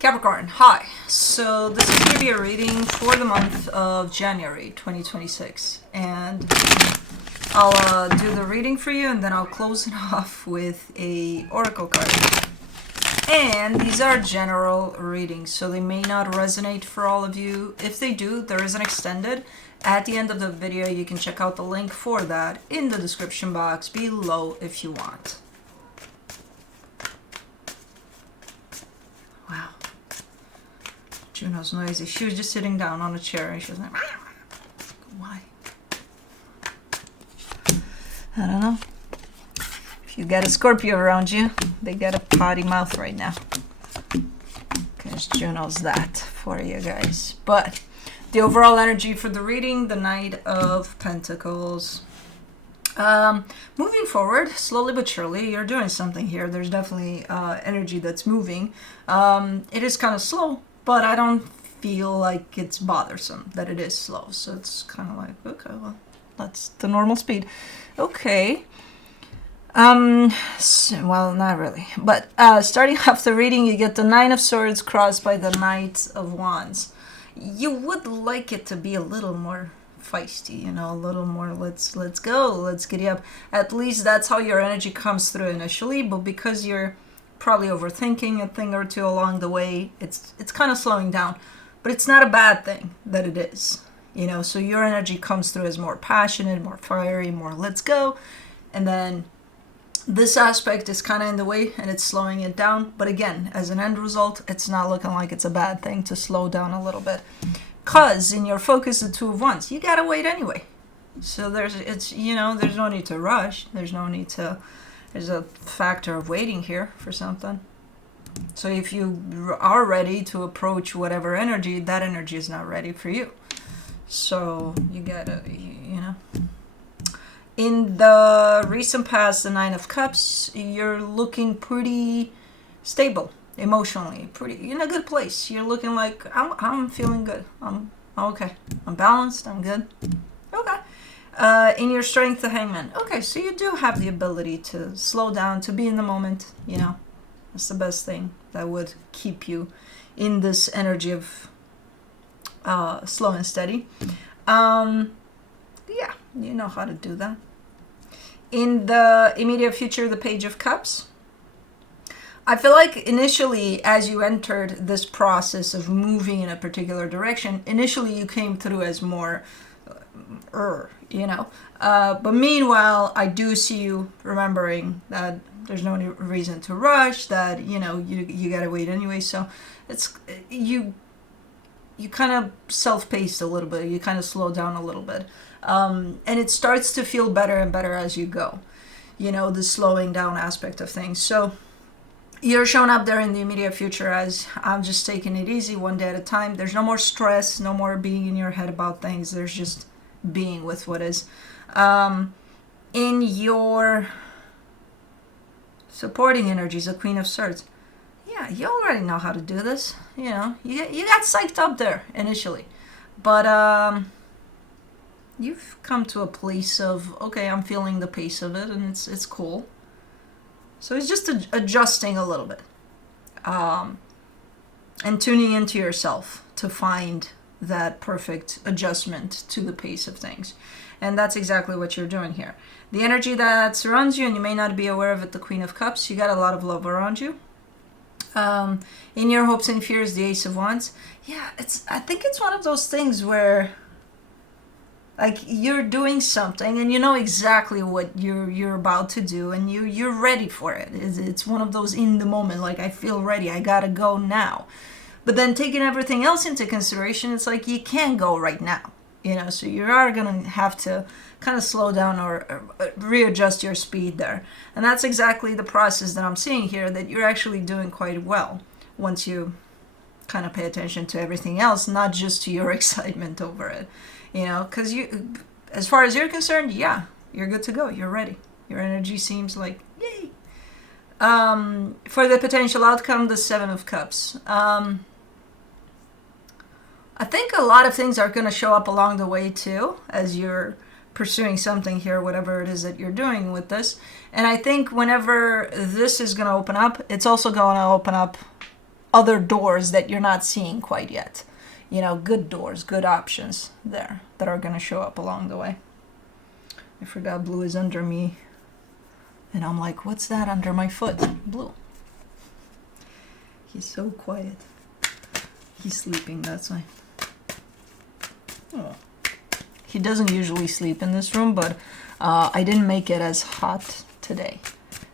Capricorn, hi. So this is going to be a reading for the month of January 2026. And I'll do the reading for you and then I'll close it off with a oracle card. And these are general readings, so they may not resonate for all of you. If they do, there is an extended. At the end of the video, you can check out the link for that in the description box below if you want. Wow. Juno's noisy. She was just sitting down on a chair and she was like, why? I don't know. If you got a Scorpio around you, they got a potty mouth right now. Because Juno's that for you guys. But the overall energy for the reading, the Knight of Pentacles. Moving forward, slowly but surely, you're doing something here. There's definitely energy that's moving. It is kind of slow, but I don't feel like it's bothersome that it is slow. So it's kind of like, okay, well, that's the normal speed. Okay. Well, not really. But starting off the reading, you get the Nine of Swords crossed by the Knight of Wands. You would like it to be a little more feisty, you know, a little more let's go, let's get you up. At least that's how your energy comes through initially, but because you're probably overthinking a thing or two along the way, it's kind of slowing down. But it's not a bad thing that it is, you know, so your energy comes through as more passionate, more fiery, more let's go. And then this aspect is kind of in the way and it's slowing it down. But again, as an end result, it's not looking like it's a bad thing to slow down a little bit. Because in your focus, the Two of Wands, you got to wait anyway. So there's no need to rush. There's a factor of waiting here for something. So if you are ready to approach whatever energy, that energy is not ready for you. So you got to, In the recent past, the Nine of Cups, you're looking pretty stable emotionally, pretty in a good place. You're looking like I'm feeling good. I'm okay. I'm balanced. I'm good. Okay. In your strength, the Hangman. Okay, so you do have the ability to slow down, to be in the moment. You know, that's the best thing that would keep you in this energy of slow and steady. Yeah, you know how to do that. In the immediate future, the Page of Cups. I feel like initially, as you entered this process of moving in a particular direction, initially you came through as more, But meanwhile, I do see you remembering that there's no reason to rush, that, you gotta wait anyway. So it's, you kind of self-paced a little bit. You kind of slow down a little bit. And it starts to feel better and better as you go, the slowing down aspect of things. So you're showing up there in the immediate future as I'm just taking it easy one day at a time. There's no more stress, no more being in your head about things. There's just being with what is. In your supporting energies, the Queen of Swords. Yeah, you already know how to do this. You got psyched up there initially. But you've come to a place of, okay, I'm feeling the pace of it and it's cool. So it's just adjusting a little bit. And tuning into yourself to find that perfect adjustment to the pace of things. And that's exactly what you're doing here. The energy that surrounds you, and you may not be aware of it, the Queen of Cups, you got a lot of love around you. In your hopes and fears, the Ace of Wands. Yeah, I think it's one of those things where like you're doing something and you know exactly what you're about to do and you're ready for it. It's one of those in the moment, like I feel ready, I gotta go now. But then taking everything else into consideration, it's like you can't go right now. So you are gonna have to kind of slow down or readjust your speed there. And that's exactly the process that I'm seeing here, that you're actually doing quite well once you kind of pay attention to everything else, not just to your excitement over it. Because as far as you're concerned, yeah, you're good to go. You're ready. Your energy seems like, yay. For the potential outcome, the Seven of Cups. I think a lot of things are going to show up along the way too, as you're pursuing something here, whatever it is that you're doing with this. And I think whenever this is going to open up, it's also going to open up other doors that you're not seeing quite yet. You know, good doors, good options there that are going to show up along the way. I forgot Blue is under me. And I'm like, what's that under my foot? Blue. He's so quiet. He's sleeping, that's why. Oh. He doesn't usually sleep in this room, but I didn't make it as hot today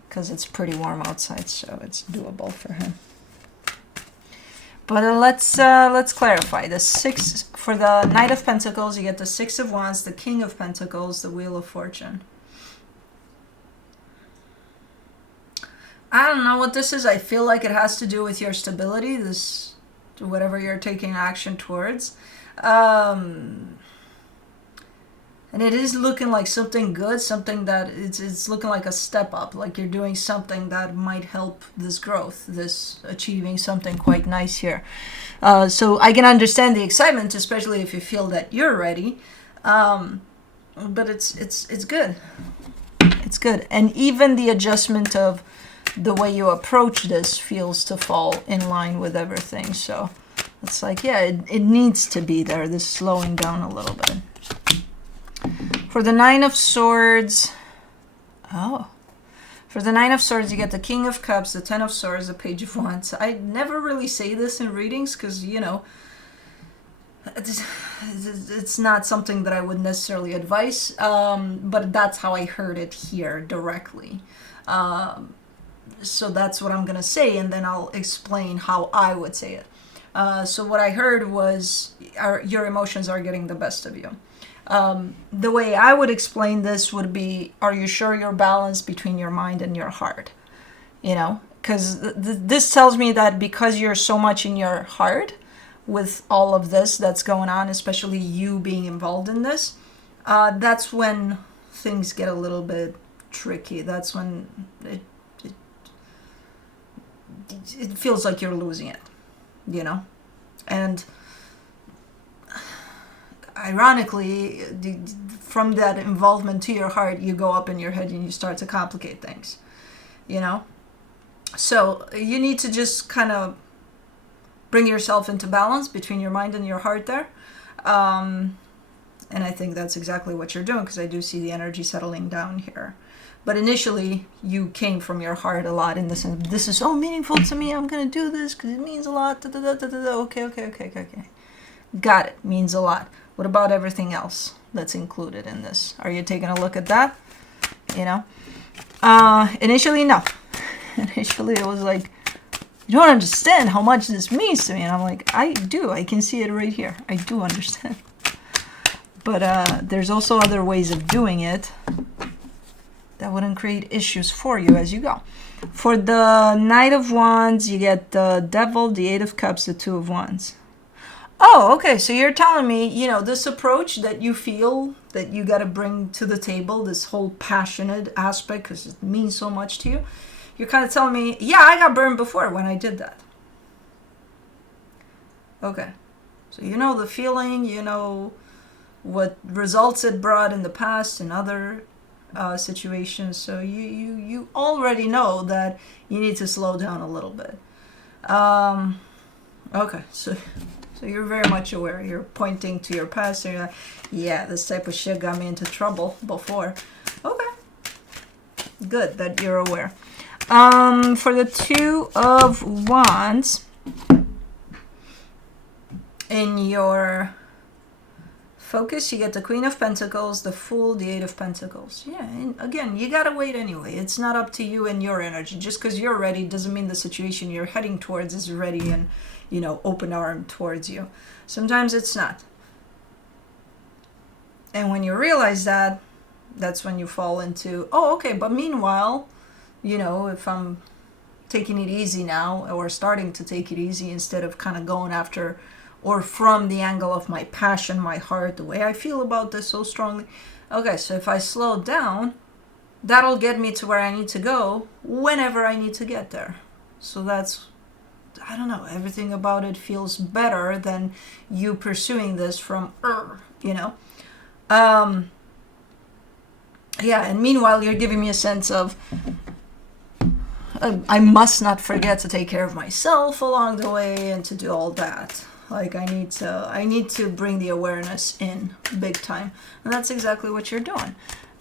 because it's pretty warm outside, so it's doable for him. But let's clarify. The six for the Knight of Pentacles, you get the Six of Wands, the King of Pentacles, the Wheel of Fortune. I don't know what this is. I feel like it has to do with your stability, this whatever you're taking action towards. And it is looking like something good, something that it's looking like a step up, like you're doing something that might help this growth, this achieving something quite nice here. So I can understand the excitement, especially if you feel that you're ready. But it's good. It's good. And even the adjustment of the way you approach this feels to fall in line with everything. So it's like, yeah, it needs to be there, this slowing down a little bit. For the Nine of Swords, for the Nine of Swords, you get the King of Cups, the Ten of Swords, the Page of Wands. I never really say this in readings because, you know, it's not something that I would necessarily advise, but that's how I heard it here directly. So that's what I'm going to say, and then I'll explain how I would say it. So what I heard was your emotions are getting the best of you. The way I would explain this would be, are you sure you're balanced between your mind and your heart? You know, because this tells me that because you're so much in your heart with all of this that's going on, especially you being involved in this, that's when things get a little bit tricky. That's when it feels like you're losing it, you know? And ironically, from that involvement to your heart, you go up in your head and you start to complicate things, you know? So you need to just kind of bring yourself into balance between your mind and your heart there. And I think that's exactly what you're doing, because I do see the energy settling down here. But initially, you came from your heart a lot in the sense, this is so meaningful to me, I'm going to do this because it means a lot. Okay. Got it. Means a lot. What about everything else that's included in this? Are you taking a look at that? You know? Initially, no. Initially, it was like, you don't understand how much this means to me. And I'm like, I do. I can see it right here. I do understand. But there's also other ways of doing it that wouldn't create issues for you as you go. For the Knight of Wands, you get the Devil, the Eight of Cups, the Two of Wands. Oh, okay. So you're telling me, you know, this approach that you feel that you got to bring to the table, this whole passionate aspect, because it means so much to you. You're kind of telling me, yeah, I got burned before when I did that. Okay. So you know the feeling, you know what results it brought in the past and other situations. So you already know that you need to slow down a little bit. Okay. So you're very much aware. You're pointing to your past. And you're like, yeah, this type of shit got me into trouble before. Okay. Good that you're aware. For the Two of Wands, in your focus, you get the Queen of Pentacles, the Fool, the Eight of Pentacles. Yeah, and again, you gotta wait anyway. It's not up to you and your energy. Just because you're ready doesn't mean the situation you're heading towards is ready and, you know, open arm towards you. Sometimes it's not. And when you realize that, that's when you fall into, oh, okay, but meanwhile, you know, if I'm taking it easy now, or starting to take it easy instead of kind of going after, or from the angle of my passion, my heart, the way I feel about this so strongly. Okay, so if I slow down, that'll get me to where I need to go whenever I need to get there. So that's, I don't know, everything about it feels better than you pursuing this from, you know. Yeah, and meanwhile, you're giving me a sense of, I must not forget to take care of myself along the way and to do all that. Like I need to bring the awareness in big time. And that's exactly what you're doing.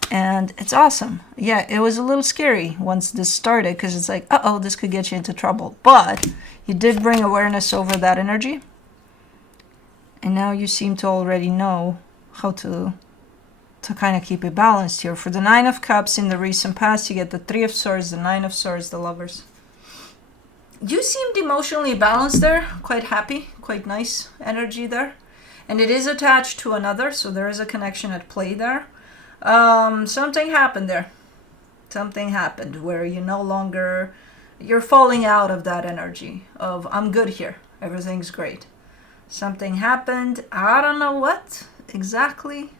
And it's awesome. Yeah, it was a little scary once this started because it's like, uh-oh, this could get you into trouble. But you did bring awareness over that energy. And now you seem to already know how to kind of keep it balanced here. For the Nine of Cups in the recent past, you get the Three of Swords, the Nine of Swords, the Lovers. You seemed emotionally balanced there, quite happy, quite nice energy there. And it is attached to another, so there is a connection at play there. Something happened there. Something happened where you're falling out of that energy of I'm good here, everything's great. Something happened, I don't know what exactly.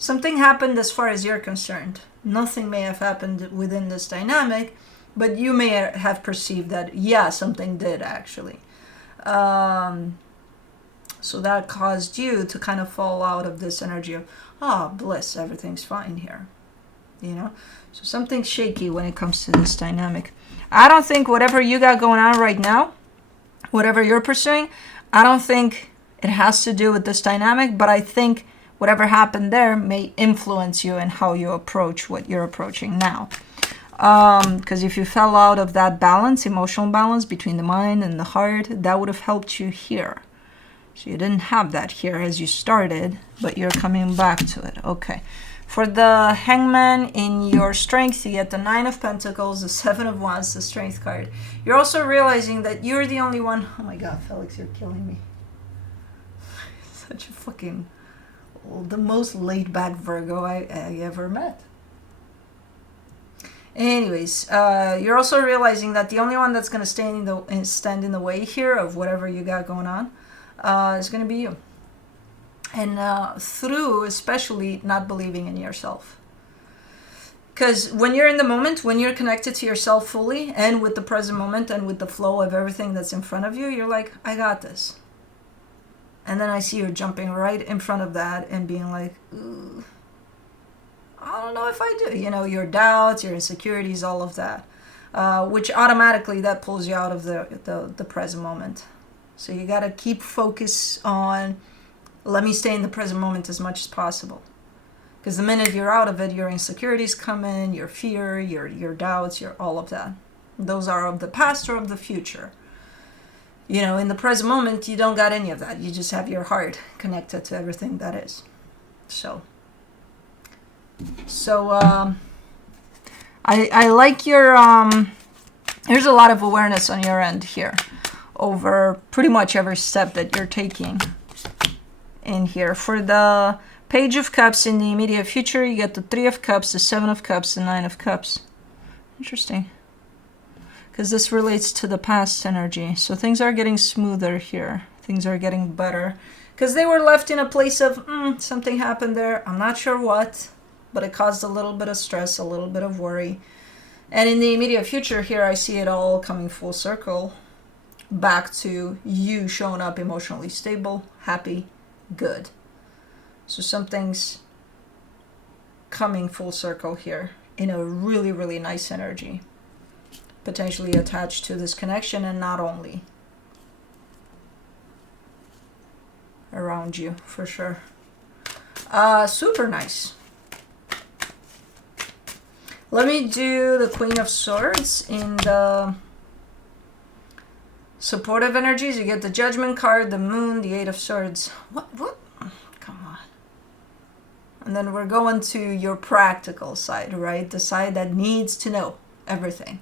Something happened as far as you're concerned. Nothing may have happened within this dynamic, but you may have perceived that, yeah, something did actually. So that caused you to kind of fall out of this energy of, bliss, everything's fine here. You know? So something's shaky when it comes to this dynamic. I don't think whatever you got going on right now, whatever you're pursuing, I don't think it has to do with this dynamic, but I think whatever happened there may influence you in how you approach what you're approaching now. Because if you fell out of that balance, emotional balance between the mind and the heart, that would have helped you here. So you didn't have that here as you started, but you're coming back to it. Okay. For the Hangman in your strength, you get the Nine of Pentacles, the Seven of Wands, the Strength card. You're also realizing that you're the only one. Oh my God, Felix, you're killing me. Such a fucking, the most laid-back Virgo I ever met. Anyways, you're also realizing that the only one that's going to stand in the way here of whatever you got going on is going to be you. And through especially not believing in yourself. Because when you're in the moment, when you're connected to yourself fully and with the present moment and with the flow of everything that's in front of you, you're like, I got this. And then I see you jumping right in front of that and being like, ooh, I don't know if I do. You know, your doubts, your insecurities, all of that. Which automatically that pulls you out of the present moment. So you got to keep focus on, let me stay in the present moment as much as possible. Because the minute you're out of it, your insecurities come in, your fear, your doubts, all of that. Those are of the past or of the future. You know, in the present moment, you don't got any of that. You just have your heart connected to everything that is. So I like your, there's a lot of awareness on your end here over pretty much every step that you're taking in here. For the Page of Cups in the immediate future, you get the Three of Cups, the Seven of Cups, the Nine of Cups. Interesting. Because this relates to the past energy. So things are getting smoother here. Things are getting better. Because they were left in a place of, something happened there. I'm not sure what, but it caused a little bit of stress, a little bit of worry. And in the immediate future here, I see it all coming full circle back to you showing up emotionally stable, happy, good. So something's coming full circle here in a really, really nice energy. Potentially attached to this connection and not only around you, for sure. Super nice. Let me do the Queen of Swords in the supportive energies. You get the Judgment card, the Moon, the Eight of Swords. What? Come on. And then we're going to your practical side, right? The side that needs to know everything.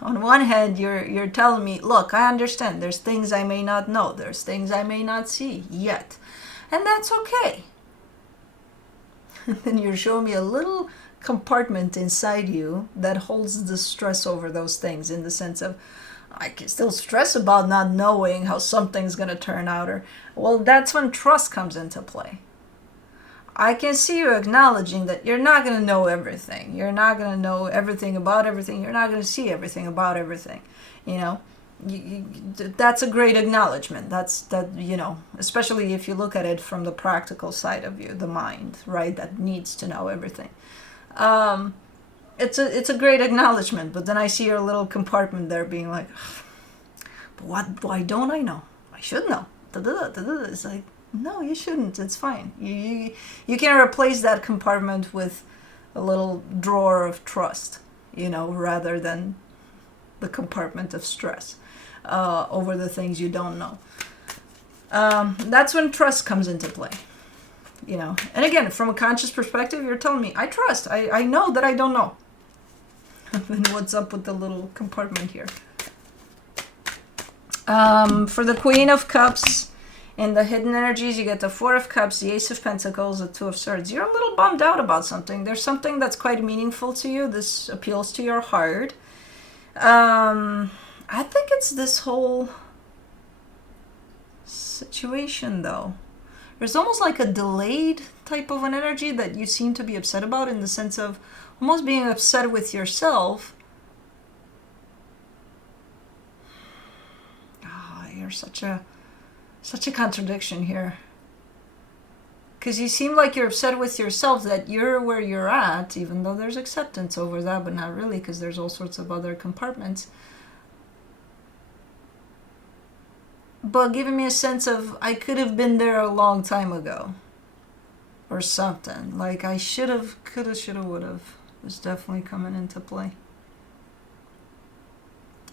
On one hand, you're telling me, look, I understand. There's things I may not know. There's things I may not see yet. And that's okay. And then you're showing me a little compartment inside you that holds the stress over those things, in the sense of, I can still stress about not knowing how something's going to turn out. Or, well, that's when trust comes into play. I can see you acknowledging that you're not going to know everything. You're not going to know everything about everything. You're not going to see everything about everything, you know. that's a great acknowledgement. That, especially if you look at it from the practical side of you, the mind, right, that needs to know everything. It's a great acknowledgement. But then I see your little compartment there being like, but why don't I know? I should know. It's like, no, you shouldn't. It's fine. You can replace that compartment with a little drawer of trust, rather than the compartment of stress over the things you don't know. That's when trust comes into play. And again, from a conscious perspective, you're telling me, I trust. I know that I don't know. Then what's up with the little compartment here? For the Queen of Cups, in the hidden energies, you get the Four of Cups, the Ace of Pentacles, the Two of Swords. You're a little bummed out about something. There's something that's quite meaningful to you. This appeals to your heart. I think it's this whole situation, though. There's almost like a delayed type of an energy that you seem to be upset about, in the sense of almost being upset with yourself. You're such a contradiction here. Because you seem like you're upset with yourself that you're where you're at, even though there's acceptance over that, but not really, because there's all sorts of other compartments. But giving me a sense of, I could have been there a long time ago. Or something. Like, I should have, could have, should have, would have. Was definitely coming into play.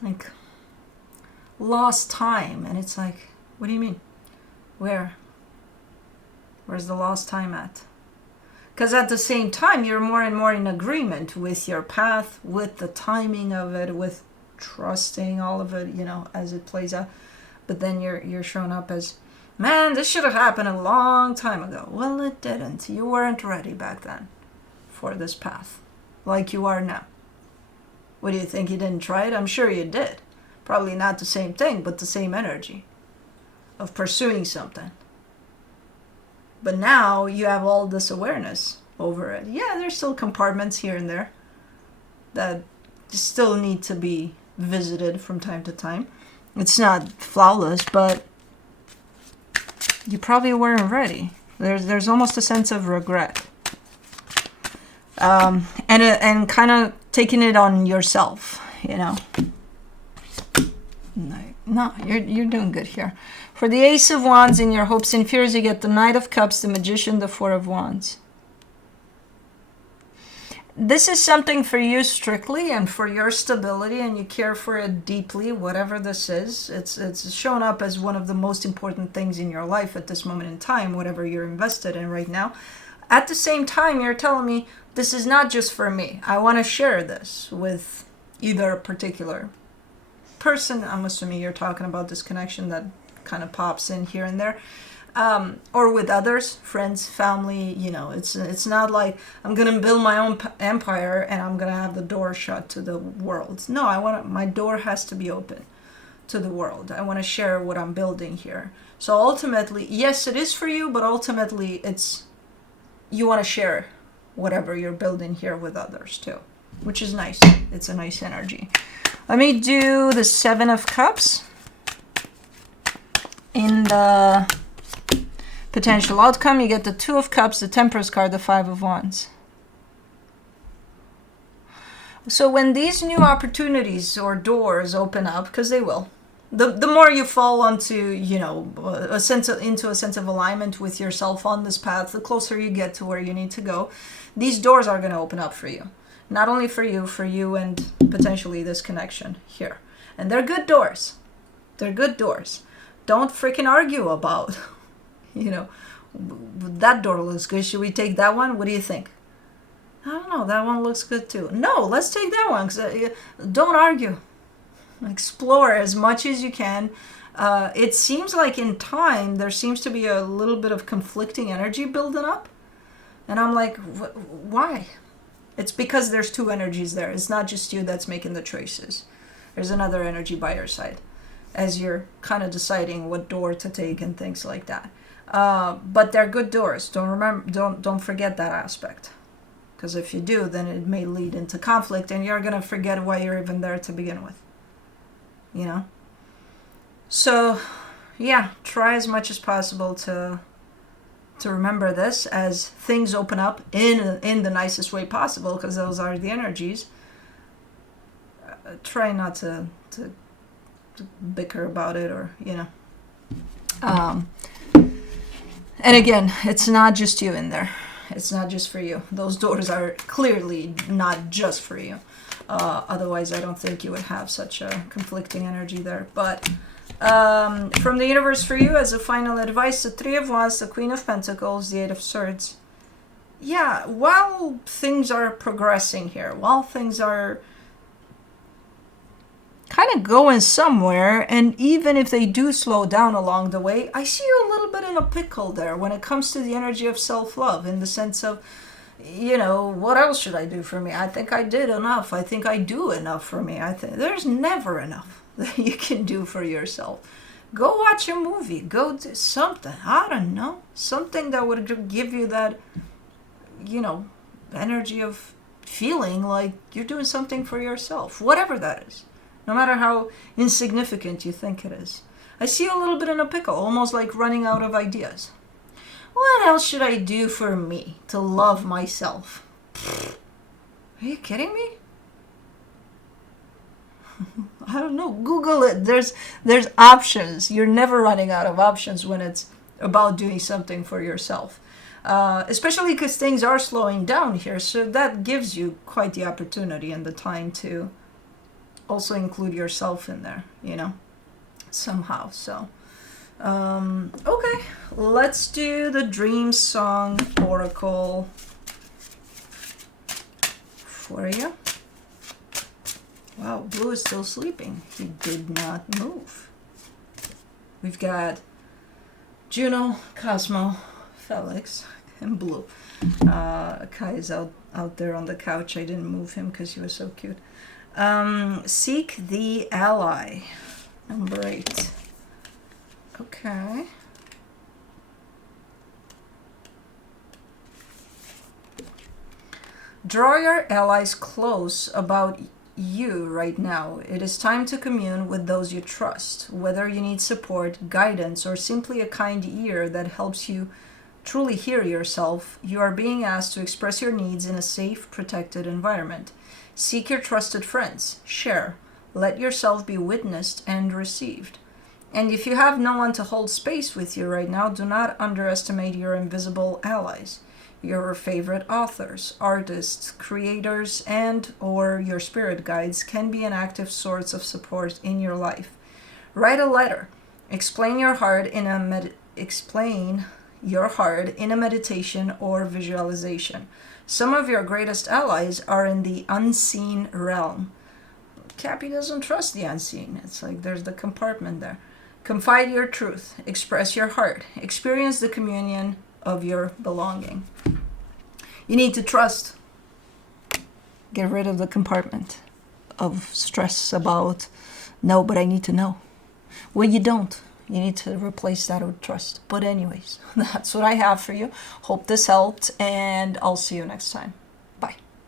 Like, lost time. And it's like, what do you mean? Where's the lost time at? Because at the same time, you're more and more in agreement with your path, with the timing of it, with trusting all of it, as it plays out. But then you're showing up as, man, this should have happened a long time ago. Well, it didn't. You weren't ready back then for this path, like you are now. What do you think? You didn't try it? I'm sure you did. Probably not the same thing, but the same energy of pursuing something. But now you have all this awareness over it. Yeah, there's still compartments here and there that still need to be visited from time to time. It's not flawless, but you probably weren't ready. There's almost a sense of regret. And kind of taking it on yourself, No, you're doing good here. For the Ace of Wands, in your hopes and fears, you get the Knight of Cups, the Magician, the Four of Wands. This is something for you strictly and for your stability, and you care for it deeply, whatever this is. It's shown up as one of the most important things in your life at this moment in time, whatever you're invested in right now. At the same time, you're telling me, this is not just for me. I want to share this with either a particular person. I'm assuming you're talking about this connection that kind of pops in here and there. Or with others, friends, family, it's not like I'm going to build my own empire and I'm going to have the door shut to the world. No, my door has to be open to the world. I want to share what I'm building here. So ultimately, yes, it is for you, but ultimately you want to share whatever you're building here with others too, which is nice. It's a nice energy. Let me do the Seven of Cups. In the potential outcome, you get the Two of Cups, the Temperance card, the Five of Wands. So when these new opportunities or doors open up, because they will, the more you fall onto, into a sense of alignment with yourself on this path, the closer you get to where you need to go. These doors are going to open up for you. Not only for you and potentially this connection here. And they're good doors. They're good doors. Don't freaking argue about, that door looks good. Should we take that one? What do you think? I don't know. That one looks good too. No, let's take that one. Don't argue. Explore as much as you can. It seems like in time, there seems to be a little bit of conflicting energy building up. And I'm like, why? It's because there's two energies there. It's not just you that's making the choices. There's another energy by your side as you're kind of deciding what door to take and things like that. But they're good doors. Don't forget that aspect. Because if you do, then it may lead into conflict and you're going to forget why you're even there to begin with. So, yeah, try as much as possible to remember this as things open up in the nicest way possible, because those are the energies. Try not to bicker about it, or and again, it's not just you in there. It's not just for you. Those doors are clearly not just for you. Otherwise, I don't think you would have such a conflicting energy there. But from the universe for you, as a final advice, the Three of Wands, the Queen of Pentacles, the Eight of Swords. Yeah, while things are progressing here, while things are kind of going somewhere, and even if they do slow down along the way, I see you a little bit in a pickle there when it comes to the energy of self-love, in the sense of, what else should I do for me? I think I did enough. I think I do enough for me. I think there's never enough that you can do for yourself. Go watch a movie. Go do something. I don't know. Something that would give you that, energy of feeling like you're doing something for yourself. Whatever that is. No matter how insignificant you think it is. I see a little bit in a pickle, almost like running out of ideas. What else should I do for me to love myself? Are you kidding me? I don't know. Google it. There's options. You're never running out of options when it's about doing something for yourself. Especially because things are slowing down here. So that gives you quite the opportunity and the time to also include yourself in there, somehow. So, okay, let's do the Dream Song Oracle for you. Wow, Blue is still sleeping. He did not move. We've got Juno, Cosmo, Felix, and Blue. Kai is out there on the couch. I didn't move him because he was so cute. Seek the ally. Number 8. Okay. Draw your allies close about you right now. It is time to commune with those you trust. Whether you need support, guidance, or simply a kind ear that helps you truly hear yourself, you are being asked to express your needs in a safe, protected environment. Seek your trusted friends. Share. Let yourself be witnessed and received. And if you have no one to hold space with you right now, do not underestimate your invisible allies. Your favorite authors, artists, creators, and or your spirit guides can be an active source of support in your life. Write a letter. Explain your heart in a meditation or visualization. Some of your greatest allies are in the unseen realm. Cappy doesn't trust the unseen. It's like there's the compartment there. Confide your truth. Express your heart. Experience the communion of your belonging. You need to trust. Get rid of the compartment of stress about, no, but I need to know. Well, you don't. You need to replace that with trust. But anyways, that's what I have for you. Hope this helped, and I'll see you next time.